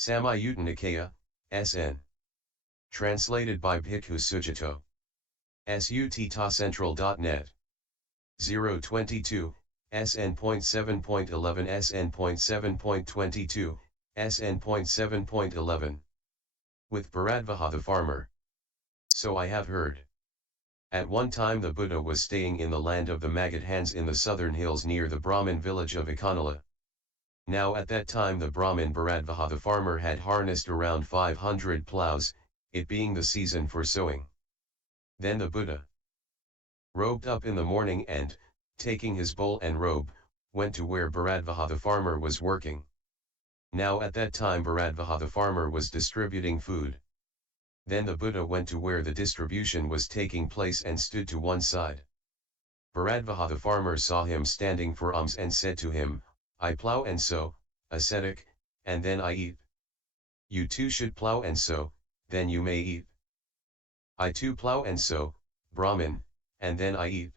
Samyutta Nikaya, SN. Translated by Bhikkhu Sujato. SUTTA-central.net. 022, SN.7.11-SN.7.22, SN.7.11. With Bharadvaja the farmer. So I have heard. At one time the Buddha was staying in the land of the Magadhans in the southern hills near the Brahmin village of Akanala. Now at that time the Brahmin Bharadvaja the farmer had harnessed around 500 plows, it being the season for sowing. Then the Buddha robed up in the morning and, taking his bowl and robe, went to where Bharadvaja the farmer was working. Now at that time Bharadvaja the farmer was distributing food. Then the Buddha went to where the distribution was taking place and stood to one side. Bharadvaja the farmer saw him standing for alms and said to him, I plow and sow, ascetic, and then I eat. You too should plow and sow, then you may eat. I too plow and sow, Brahmin, and then I eat.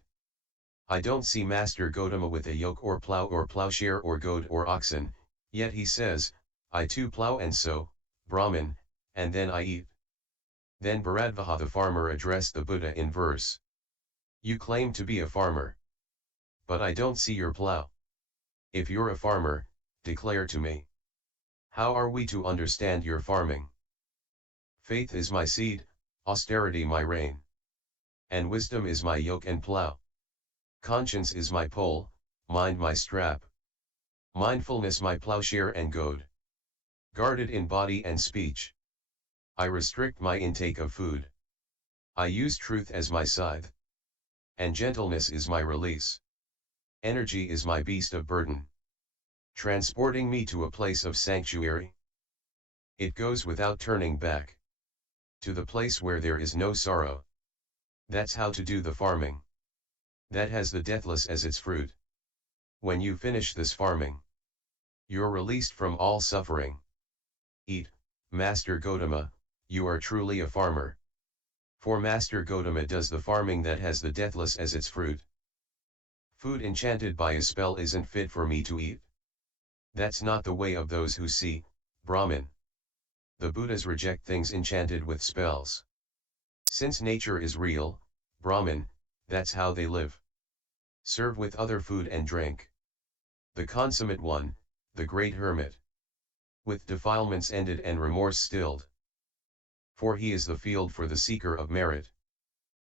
I don't see Master Gotama with a yoke or plowshare or goad or oxen, yet he says, I too plow and sow, Brahmin, and then I eat. Then Bharadvaja the farmer addressed the Buddha in verse. You claim to be a farmer. But I don't see your plow. If you're a farmer, declare to me. How are we to understand your farming? Faith is my seed, austerity my rain. And wisdom is my yoke and plow. Conscience is my pole, mind my strap. Mindfulness my plowshare and goad. Guarded in body and speech. I restrict my intake of food. I use truth as my scythe. And gentleness is my release. Energy is my beast of burden. Transporting me to a place of sanctuary. It goes without turning back. To the place where there is no sorrow. That's how to do the farming. That has the deathless as its fruit. When you finish this farming, you're released from all suffering. Eat, Master Gotama, you are truly a farmer. For Master Gotama does the farming that has the deathless as its fruit. Food enchanted by a spell isn't fit for me to eat. That's not the way of those who see, Brahmin. The Buddhas reject things enchanted with spells. Since nature is real, Brahmin, that's how they live. Serve with other food and drink. The consummate one, the great hermit. With defilements ended and remorse stilled. For he is the field for the seeker of merit.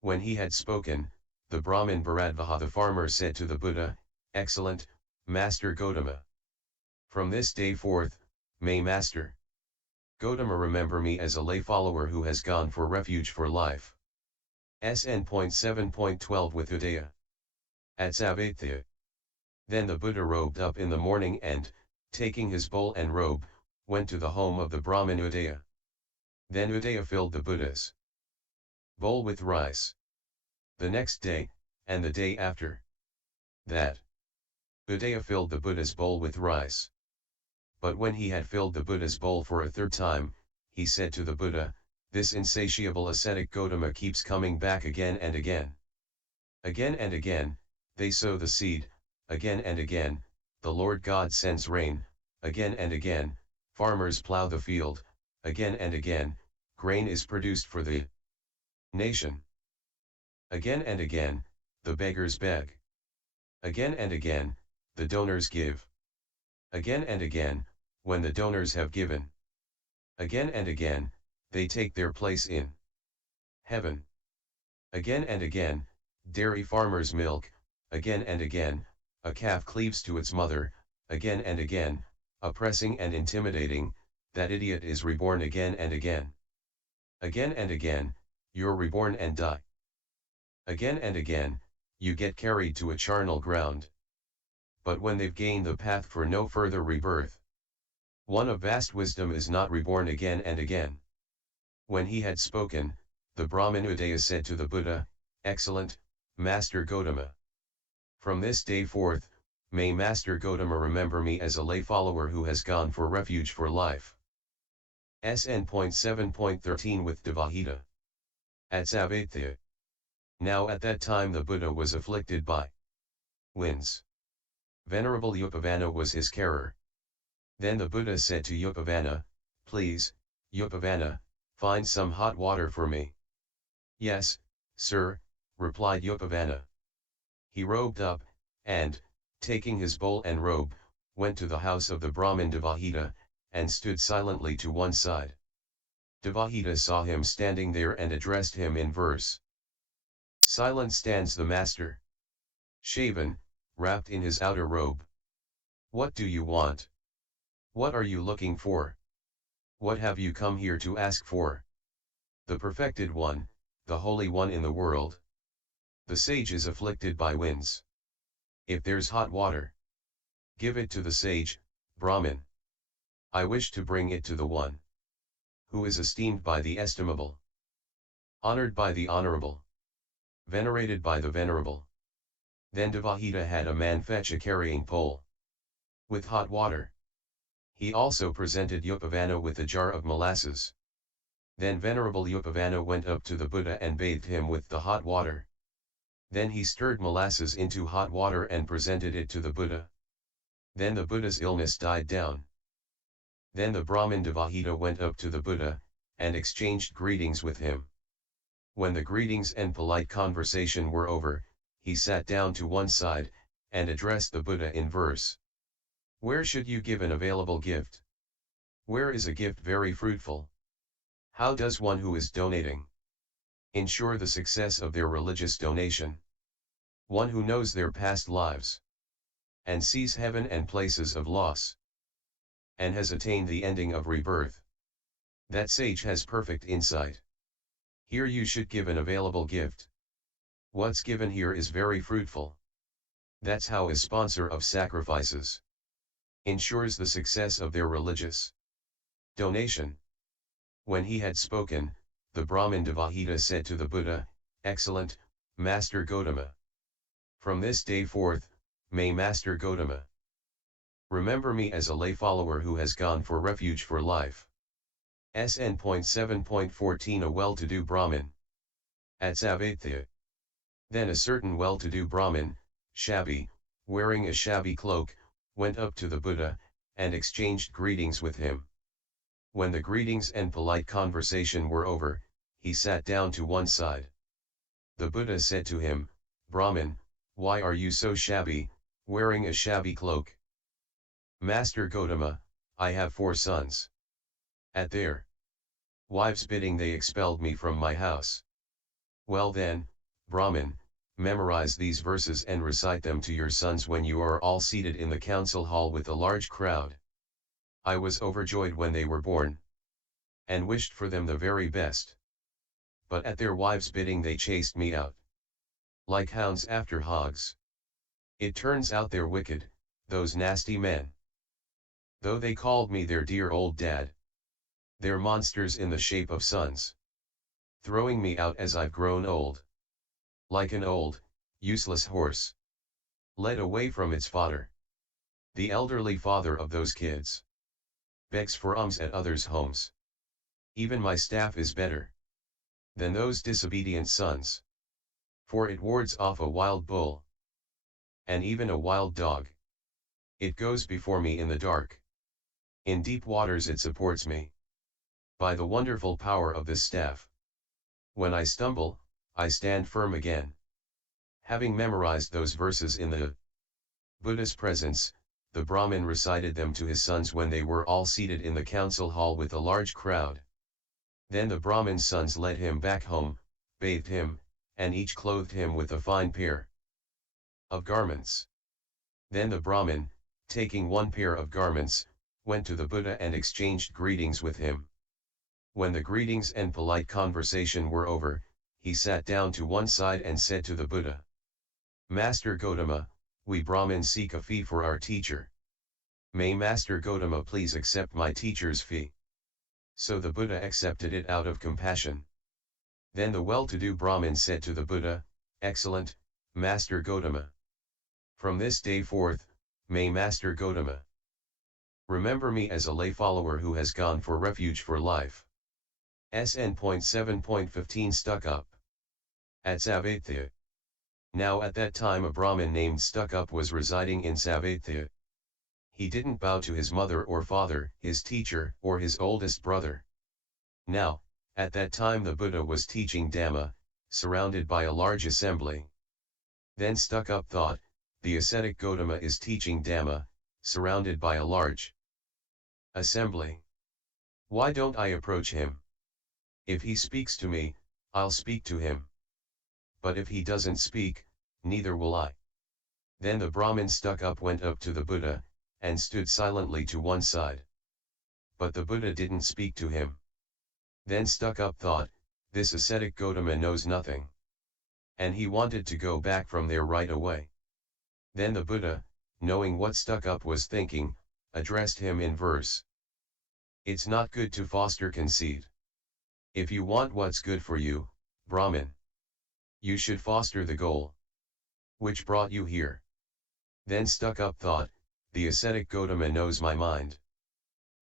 When he had spoken, the Brahmin Bharadvaja the farmer said to the Buddha, Excellent, Master Gotama. From this day forth, may Master Gotama remember me as a lay follower who has gone for refuge for life. SN.7.12 with Udaya. At Savatthi. Then the Buddha robed up in the morning and, taking his bowl and robe, went to the home of the Brahmin Udaya. Then Udaya filled the Buddha's bowl with rice. The next day, and the day after that, Udaya filled the Buddha's bowl with rice. But when he had filled the Buddha's bowl for a third time, he said to the Buddha, This insatiable ascetic Gotama keeps coming back again and again. Again and again, they sow the seed, again and again, the Lord God sends rain, again and again, farmers plow the field, again and again, grain is produced for the nation. Again and again, the beggars beg. Again and again, the donors give. Again and again, when the donors have given. Again and again, they take their place in heaven. Again and again, dairy farmers milk, again and again, a calf cleaves to its mother, again and again, oppressing and intimidating, that idiot is reborn again and again. Again and again, you're reborn and die. Again and again, you get carried to a charnel ground. But when they've gained the path for no further rebirth, one of vast wisdom is not reborn again and again. When he had spoken, the Brahmin Udaya said to the Buddha, Excellent, Master Gotama. From this day forth, may Master Gotama remember me as a lay follower who has gone for refuge for life. SN.7.13 with Devahita. At Savatthi. Now at that time the Buddha was afflicted by winds. Venerable Upavana was his carer. Then the Buddha said to Upavana, Please, Upavanna, find some hot water for me. Yes, sir, replied Upavanna. He robed up, and, taking his bowl and robe, went to the house of the Brahmin Devahita, and stood silently to one side. Devahita saw him standing there and addressed him in verse. Silent stands the master, shaven, wrapped in his outer robe. What do you want? What are you looking for? What have you come here to ask for? The perfected one, the holy one in the world. The sage is afflicted by winds. If there's hot water, give it to the sage, Brahmin. I wish to bring it to the one who is esteemed by the estimable, honored by the honorable, venerated by the venerable. Then Devahita had a man fetch a carrying pole with hot water. He also presented Upavanna with a jar of molasses. Then Venerable Upavanna went up to the Buddha and bathed him with the hot water. Then he stirred molasses into hot water and presented it to the Buddha. Then the Buddha's illness died down. Then the Brahmin Devahita went up to the Buddha, and exchanged greetings with him. When the greetings and polite conversation were over, he sat down to one side, and addressed the Buddha in verse. Where should you give an available gift? Where is a gift very fruitful? How does one who is donating ensure the success of their religious donation? One who knows their past lives, and sees heaven and places of loss, and has attained the ending of rebirth. That sage has perfect insight. Here you should give an available gift. What's given here is very fruitful. That's how a sponsor of sacrifices ensures the success of their religious donation. When he had spoken, the Brahmin Devahita said to the Buddha, Excellent, Master Gotama. From this day forth, may Master Gotama remember me as a lay follower who has gone for refuge for life. SN.7.14 A well-to-do Brahmin at Savatthi. Then a certain well-to-do Brahmin, shabby, wearing a shabby cloak, went up to the Buddha, and exchanged greetings with him. When the greetings and polite conversation were over, he sat down to one side. The Buddha said to him, Brahmin, why are you so shabby, wearing a shabby cloak? Master Gotama, I have 4 sons. At their wives' bidding they expelled me from my house. Well then, Brahmin, memorize these verses and recite them to your sons when you are all seated in the council hall with a large crowd. I was overjoyed when they were born, and wished for them the very best. But at their wives' bidding they chased me out, like hounds after hogs. It turns out they're wicked, those nasty men. Though they called me their dear old dad, they're monsters in the shape of sons, throwing me out as I've grown old, like an old, useless horse, led away from its fodder. The elderly father of those kids begs for alms at others' homes. Even my staff is better than those disobedient sons, for it wards off a wild bull, and even a wild dog. It goes before me in the dark. In deep waters it supports me, by the wonderful power of this staff. When I stumble, I stand firm again. Having memorized those verses in the Buddha's presence, the Brahmin recited them to his sons when they were all seated in the council hall with a large crowd. Then the Brahmin's sons led him back home, bathed him, and each clothed him with a fine pair of garments. Then the Brahmin, taking 1 pair of garments, went to the Buddha and exchanged greetings with him. When the greetings and polite conversation were over, he sat down to one side and said to the Buddha, Master Gotama, we Brahmins seek a fee for our teacher. May Master Gotama please accept my teacher's fee. So the Buddha accepted it out of compassion. Then the well-to-do Brahmin said to the Buddha, Excellent, Master Gotama. From this day forth, may Master Gotama remember me as a lay follower who has gone for refuge for life. SN.7.15 Stuck Up at Savatthi. Now at that time a Brahmin named Stuck Up was residing in Savatthi. He didn't bow to his mother or father, his teacher, or his oldest brother. Now, at that time the Buddha was teaching Dhamma, surrounded by a large assembly. Then stuck-up thought, the ascetic Gotama is teaching Dhamma, surrounded by a large assembly. Why don't I approach him? If he speaks to me, I'll speak to him. But if he doesn't speak, neither will I. Then the Brahmin stuck-up went up to the Buddha, and stood silently to one side. But the Buddha didn't speak to him. Then stuck-up thought, this ascetic Gotama knows nothing. And he wanted to go back from there right away. Then the Buddha, knowing what stuck-up was thinking, addressed him in verse. It's not good to foster conceit. If you want what's good for you, Brahmin, you should foster the goal which brought you here. Then stuck-up thought, the ascetic Gotama knows my mind.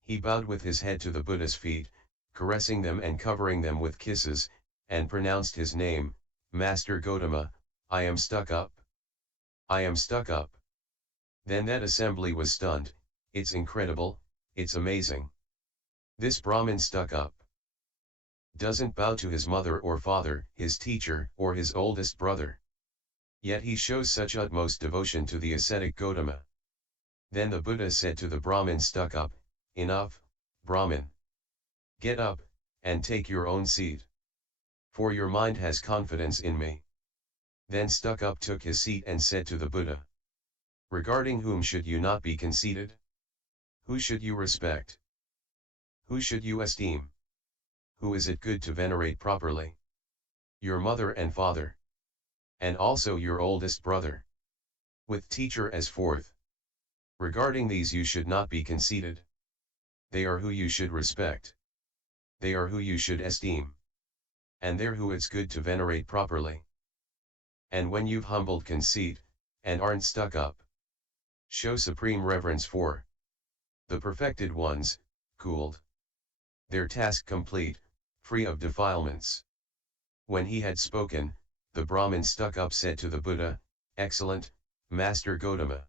He bowed with his head to the Buddha's feet, caressing them and covering them with kisses, and pronounced his name, Master Gotama, I am stuck-up. I am stuck-up. Then that assembly was stunned. It's incredible, it's amazing. This Brahmin stuck-up doesn't bow to his mother or father, his teacher, or his oldest brother. Yet he shows such utmost devotion to the ascetic Gotama. Then the Buddha said to the Brahmin stuck-up, enough, Brahmin. Get up, and take your own seat. For your mind has confidence in me. Then stuck-up took his seat and said to the Buddha, regarding whom should you not be conceited? Who should you respect? Who should you esteem? Who is it good to venerate properly? Your mother and father. And also your oldest brother. With teacher as fourth. Regarding these you should not be conceited. They are who you should respect. They are who you should esteem. And they're who it's good to venerate properly. And when you've humbled conceit, and aren't stuck up, show supreme reverence for the perfected ones, cooled. Their task complete, free of defilements. When he had spoken, the Brahmin stuck-up said to the Buddha, excellent, Master Gotama.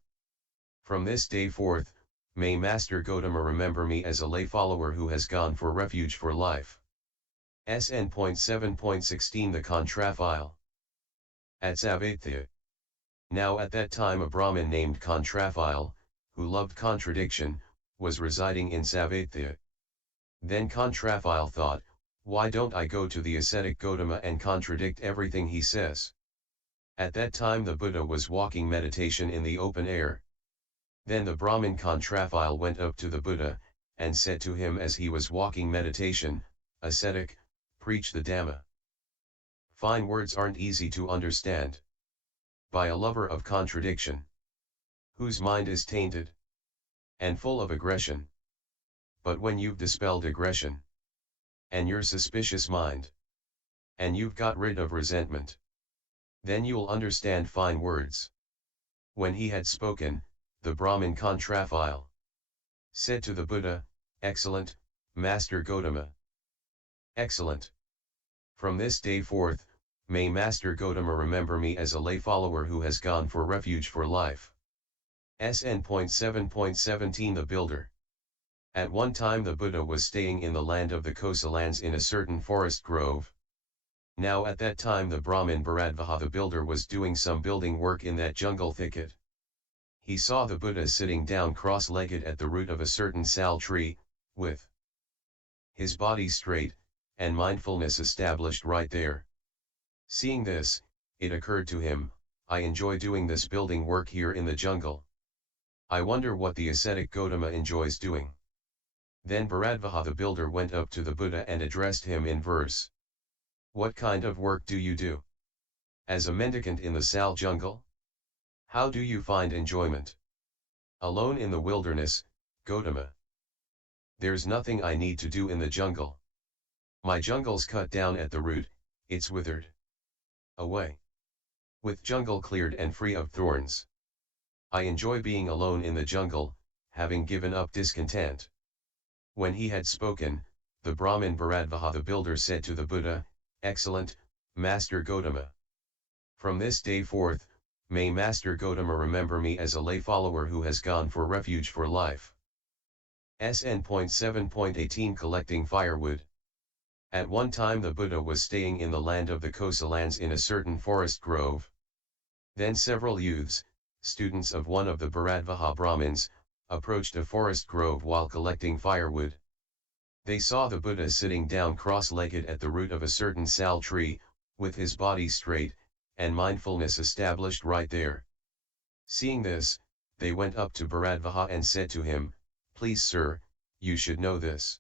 From this day forth, may Master Gotama remember me as a lay follower who has gone for refuge for life. SN.7.16 The Contrafile. At Savatthi. Now at that time a Brahmin named Contrafile, who loved contradiction, was residing in Savatthi. Then Contrafile thought, why don't I go to the ascetic Gotama and contradict everything he says? At that time the Buddha was walking meditation in the open air. Then the Brahmin Contrafile went up to the Buddha, and said to him as he was walking meditation, ascetic, preach the Dhamma. Fine words aren't easy to understand. By a lover of contradiction, whose mind is tainted and full of aggression. But when you've dispelled aggression, and your suspicious mind, and you've got rid of resentment, then you'll understand fine words. When he had spoken, the Brahmin Contrafile said to the Buddha, excellent, Master Gotama. Excellent. From this day forth, may Master Gotama remember me as a lay follower who has gone for refuge for life. SN.7.17 The Builder. At one time the Buddha was staying in the land of the Kosalans in a certain forest grove. Now at that time the Brahmin Bharadvaja the builder was doing some building work in that jungle thicket. He saw the Buddha sitting down cross-legged at the root of a certain sal tree, with his body straight, and mindfulness established right there. Seeing this, it occurred to him, I enjoy doing this building work here in the jungle. I wonder what the ascetic Gotama enjoys doing. Then Bharadvaja the builder went up to the Buddha and addressed him in verse. What kind of work do you do? As a mendicant in the sal jungle? How do you find enjoyment? Alone in the wilderness, Gotama. There's nothing I need to do in the jungle. My jungle's cut down at the root, it's withered away. With jungle cleared and free of thorns. I enjoy being alone in the jungle, having given up discontent. When he had spoken, the Brahmin Bharadvaja the builder said to the Buddha, excellent, Master Gotama. From this day forth, may Master Gotama remember me as a lay follower who has gone for refuge for life. SN.7.18 Collecting firewood. At one time the Buddha was staying in the land of the Kosalans in a certain forest grove. Then several youths, students of one of the Bharadvaja Brahmins, approached a forest grove while collecting firewood. They saw the Buddha sitting down cross-legged at the root of a certain sal tree, with his body straight, and mindfulness established right there. Seeing this, they went up to Bharadvaja and said to him, "Please sir, you should know this.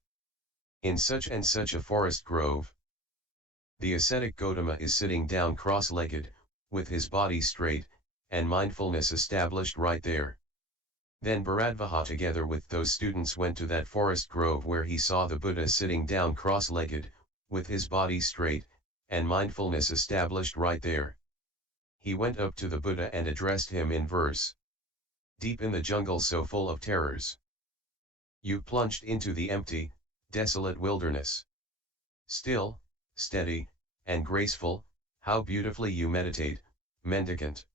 In such and such a forest grove, the ascetic Gotama is sitting down cross-legged, with his body straight, and mindfulness established right there." Then Bharadvaja together with those students went to that forest grove where he saw the Buddha sitting down cross-legged, with his body straight, and mindfulness established right there. He went up to the Buddha and addressed him in verse. "Deep in the jungle so full of terrors, you plunged into the empty, desolate wilderness. Still, steady, and graceful, how beautifully you meditate, mendicant.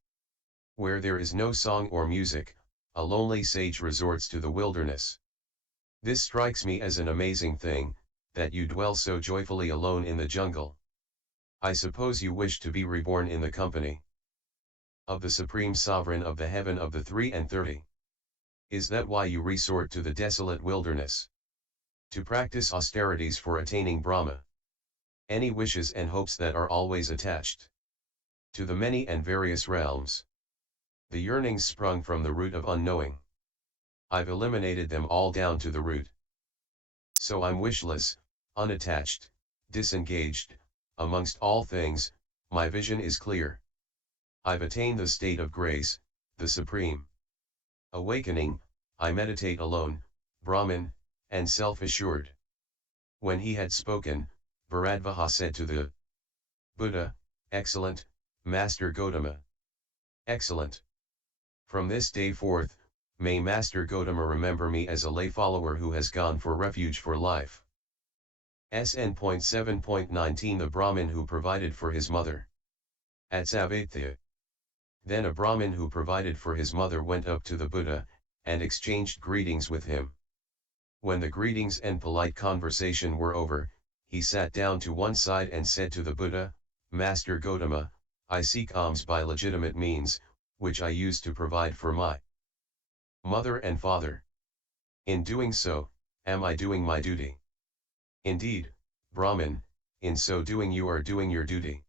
Where there is no song or music, a lonely sage resorts to the wilderness. This strikes me as an amazing thing, that you dwell so joyfully alone in the jungle. I suppose you wish to be reborn in the company of the Supreme Sovereign of the Heaven of the 33. Is that why you resort to the desolate wilderness? To practice austerities for attaining Brahma? Any wishes and hopes that are always attached to the many and various realms? The yearnings sprung from the root of unknowing. I've eliminated them all down to the root. So I'm wishless, unattached, disengaged, amongst all things, my vision is clear. I've attained the state of grace, the supreme awakening. I meditate alone, Brahmin, and self-assured." When he had spoken, Bharadvaja said to the Buddha, "Excellent, Master Gotama. Excellent. From this day forth, may Master Gotama remember me as a lay follower who has gone for refuge for life." SN.7.19 The Brahmin who provided for his mother. At Savatthi. Then a Brahmin who provided for his mother went up to the Buddha, and exchanged greetings with him. When the greetings and polite conversation were over, he sat down to one side and said to the Buddha, "Master Gotama, I seek alms by legitimate means, which I use to provide for my mother and father. In doing so, am I doing my duty?" "Indeed, Brahmin, in so doing you are doing your duty.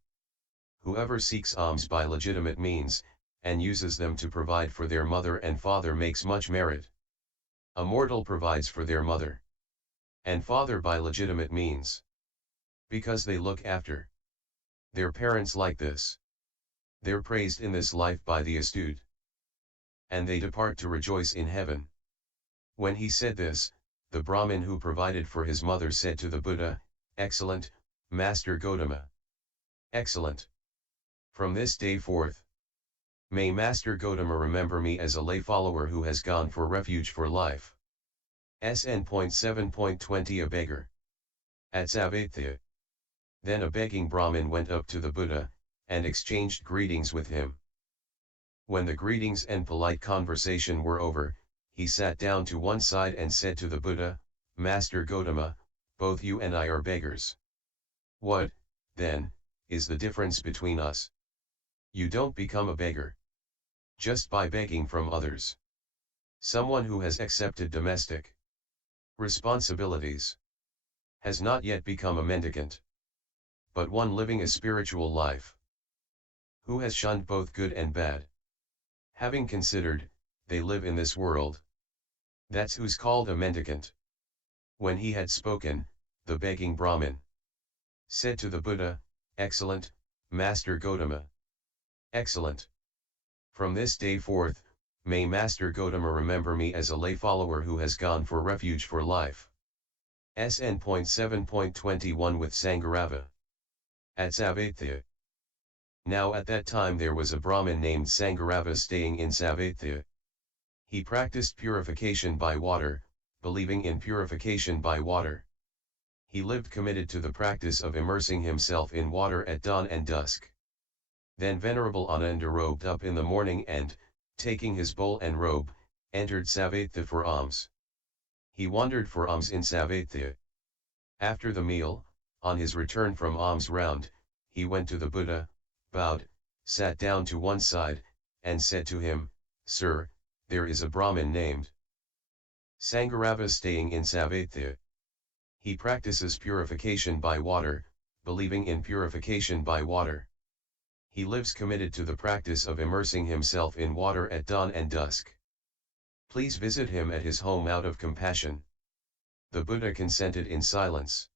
Whoever seeks alms by legitimate means, and uses them to provide for their mother and father makes much merit. A mortal provides for their mother and father by legitimate means, because they look after their parents like this. They're praised in this life by the astute, and they depart to rejoice in heaven." When he said this, the Brahmin who provided for his mother said to the Buddha, "Excellent, Master Gotama. Excellent. From this day forth, may Master Gotama remember me as a lay follower who has gone for refuge for life." SN.7.20 A beggar. At Savatthi. Then a begging Brahmin went up to the Buddha, and exchanged greetings with him. When the greetings and polite conversation were over, he sat down to one side and said to the Buddha, "Master Gotama, both you and I are beggars. What, then, is the difference between us? You don't become a beggar just by begging from others. Someone who has accepted domestic responsibilities has not yet become a mendicant, but one living a spiritual life, who has shunned both good and bad. Having considered, they live in this world. That's who's called a mendicant." When he had spoken, the begging Brahmin said to the Buddha, "Excellent, Master Gotama. Excellent. From this day forth, may Master Gotama remember me as a lay follower who has gone for refuge for life." SN.7.21 With Sangharava. At Savatthi. Now at that time there was a Brahmin named Sangharava staying in Savatthi. He practiced purification by water, believing in purification by water. He lived committed to the practice of immersing himself in water at dawn and dusk. Then Venerable Ananda robed up in the morning and, taking his bowl and robe, entered Savatthi for alms. He wandered for alms in Savatthi. After the meal, on his return from alms round, he went to the Buddha, bowed, sat down to one side, and said to him, "Sir, there is a Brahmin named Sangharava staying in Savatthi. He practices purification by water, believing in purification by water. He lives committed to the practice of immersing himself in water at dawn and dusk. Please visit him at his home out of compassion." The Buddha consented in silence.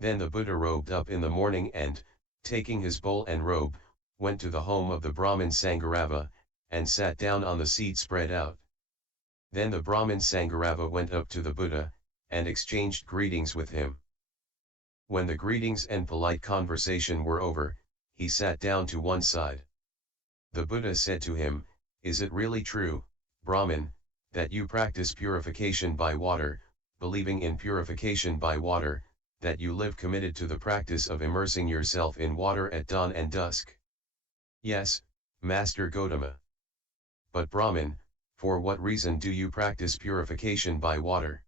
Then the Buddha robed up in the morning and, taking his bowl and robe, went to the home of the Brahmin Sangharava, and sat down on the seat spread out. Then the Brahmin Sangharava went up to the Buddha, and exchanged greetings with him. When the greetings and polite conversation were over, he sat down to one side. The Buddha said to him, "Is it really true, Brahmin, that you practice purification by water, believing in purification by water, that you live committed to the practice of immersing yourself in water at dawn and dusk?" "Yes, Master Gotama." "But Brahmin, for what reason do you practice purification by water?"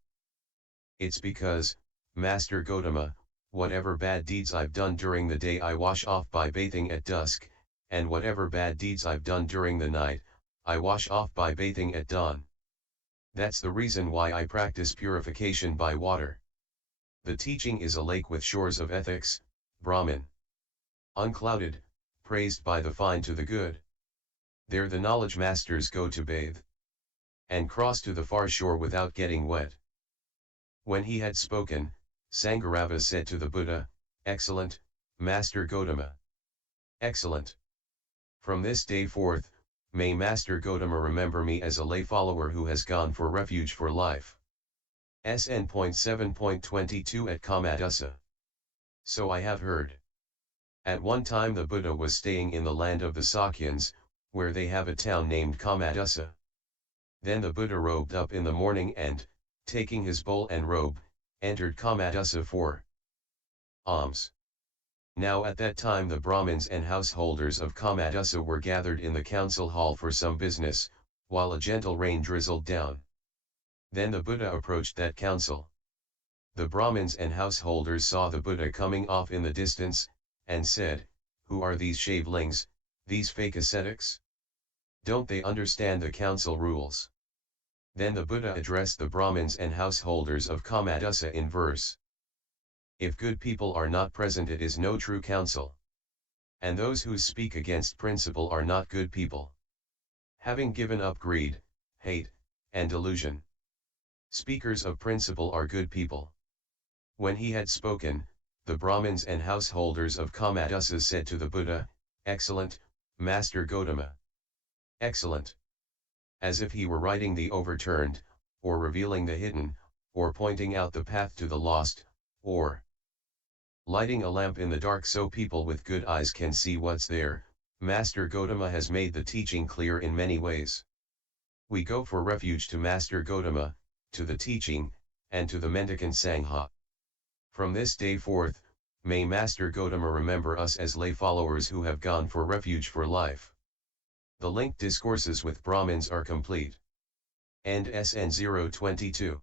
"It's because, Master Gotama, whatever bad deeds I've done during the day I wash off by bathing at dusk, and whatever bad deeds I've done during the night, I wash off by bathing at dawn. That's the reason why I practice purification by water. The teaching is a lake with shores of ethics, Brahmin. Unclouded, praised by the fine to the good. There the knowledge masters go to bathe, and cross to the far shore without getting wet." When he had spoken, Sangharava said to the Buddha, "Excellent, Master Gotama. Excellent. From this day forth, may Master Gotama remember me as a lay follower who has gone for refuge for life." SN.7.11 at Kamadasa. So I have heard. At one time the Buddha was staying in the land of the Sakyans, where they have a town named Kamadasa. Then the Buddha robed up in the morning and, taking his bowl and robe, entered Kamadasa for alms. Now at that time the Brahmins and householders of Kamadasa were gathered in the council hall for some business, while a gentle rain drizzled down. Then the Buddha approached that council. The Brahmins and householders saw the Buddha coming off in the distance, and said, "Who are these shavelings, these fake ascetics? Don't they understand the council rules?" Then the Buddha addressed the Brahmins and householders of Kamadasa in verse. "If good people are not present, it is no true council. And those who speak against principle are not good people. Having given up greed, hate, and delusion, speakers of principle are good people." When he had spoken, the Brahmins and householders of Kamadasa said to the Buddha, "Excellent, Master Gotama. Excellent." As if he were righting the overturned, or revealing the hidden, or pointing out the path to the lost, or lighting a lamp in the dark so people with good eyes can see what's there. Master Gotama has made the teaching clear in many ways. We go for refuge to Master Gotama, to the teaching, and to the mendicant Sangha. From this day forth, may Master Gotama remember us as lay followers who have gone for refuge for life. The linked discourses with Brahmins are complete. End SN.7.11-SN.7.22.